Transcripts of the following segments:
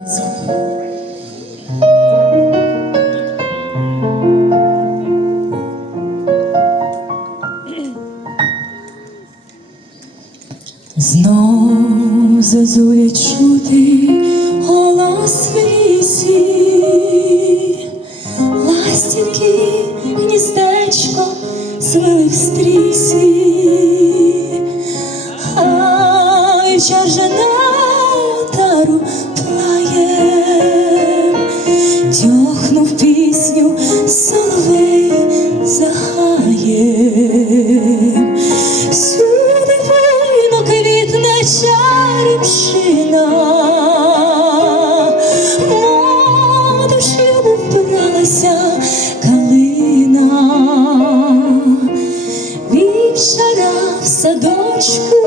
Знов зозуля чути голос в ластівки гніздечко звели в стрісі, а вівчар жена тару соловей загає. Всюди буйно квітне чарівщина, Мов до шлюбу вбралася калина, Вівчара в садочку,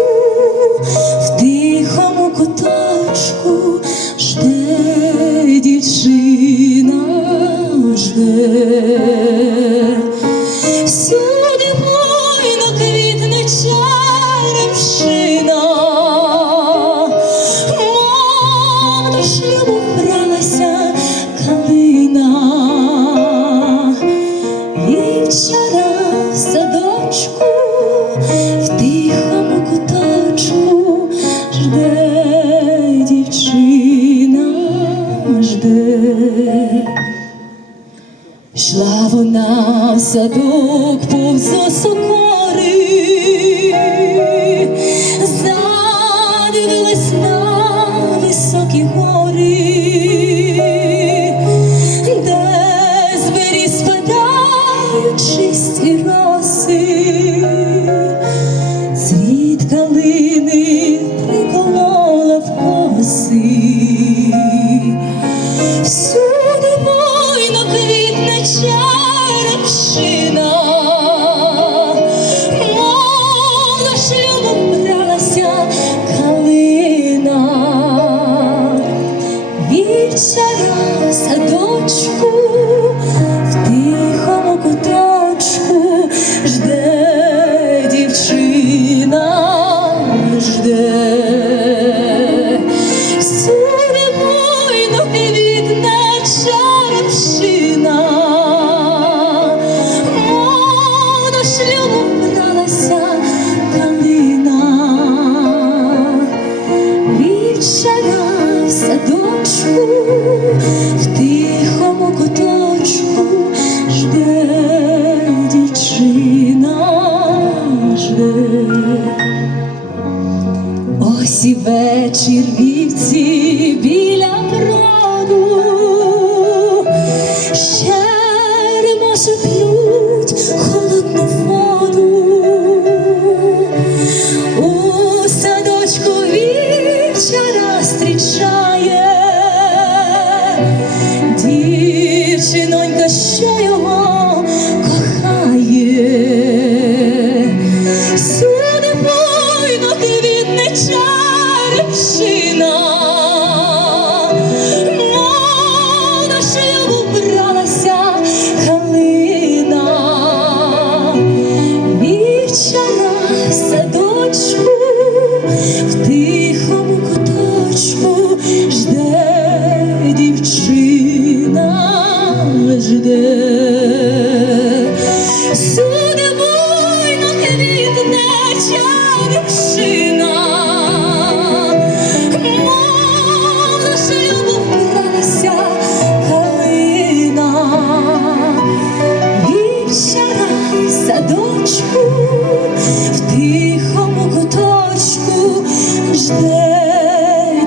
вівчара в садочку, в тихому куточку жде дівчина, жде. Йшла вона в садок повз сокори, задивилась на черемшина, мов на шлюбу бралася калина, вівчара в садочку, Ось вечір вівці біля броду, Щеремоси п'ють холодну воду, у садочку вівчара зустрічає дівчинонька, що його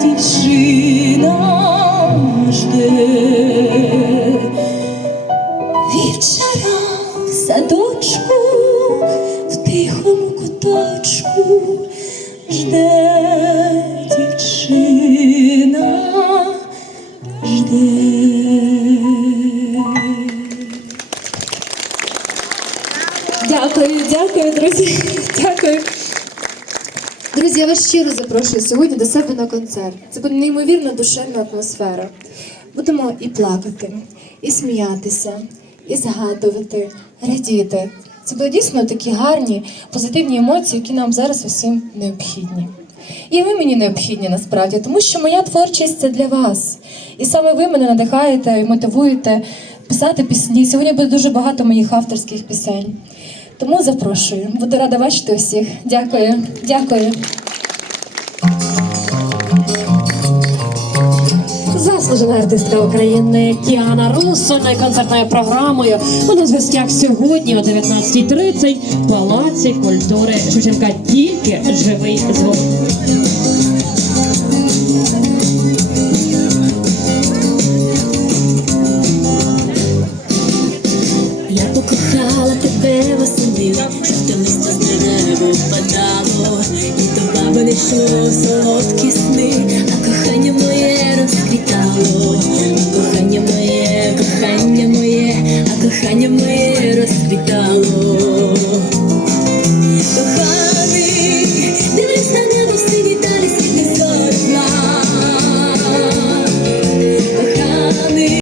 дівчина, жде. Вівчара в в тихому куточку жде дівчина, жде. Дякую, дякую, друзі. Дякую. Друзі, я вас щиро запрошую сьогодні до себе на концерт. Це буде неймовірно душевна атмосфера. Будемо і плакати, і сміятися, і згадувати, радіти. Це будуть дійсно такі гарні, позитивні емоції, які нам зараз усім необхідні. І ви мені необхідні насправді, тому що моя творчість це для вас. І саме ви мене надихаєте і мотивуєте писати пісні. Сьогодні буде дуже багато моїх авторських пісень. Тому запрошую. Буду рада бачити усіх. Дякую. Дякую. Заслужена артистка України Кіана Руссо концертною програмою. Вона зв'язках сьогодні о 19.30 в Палаці культури Шевченка. Тільки живий звук. Йшло солодкі сни, а кохання моє розквітало.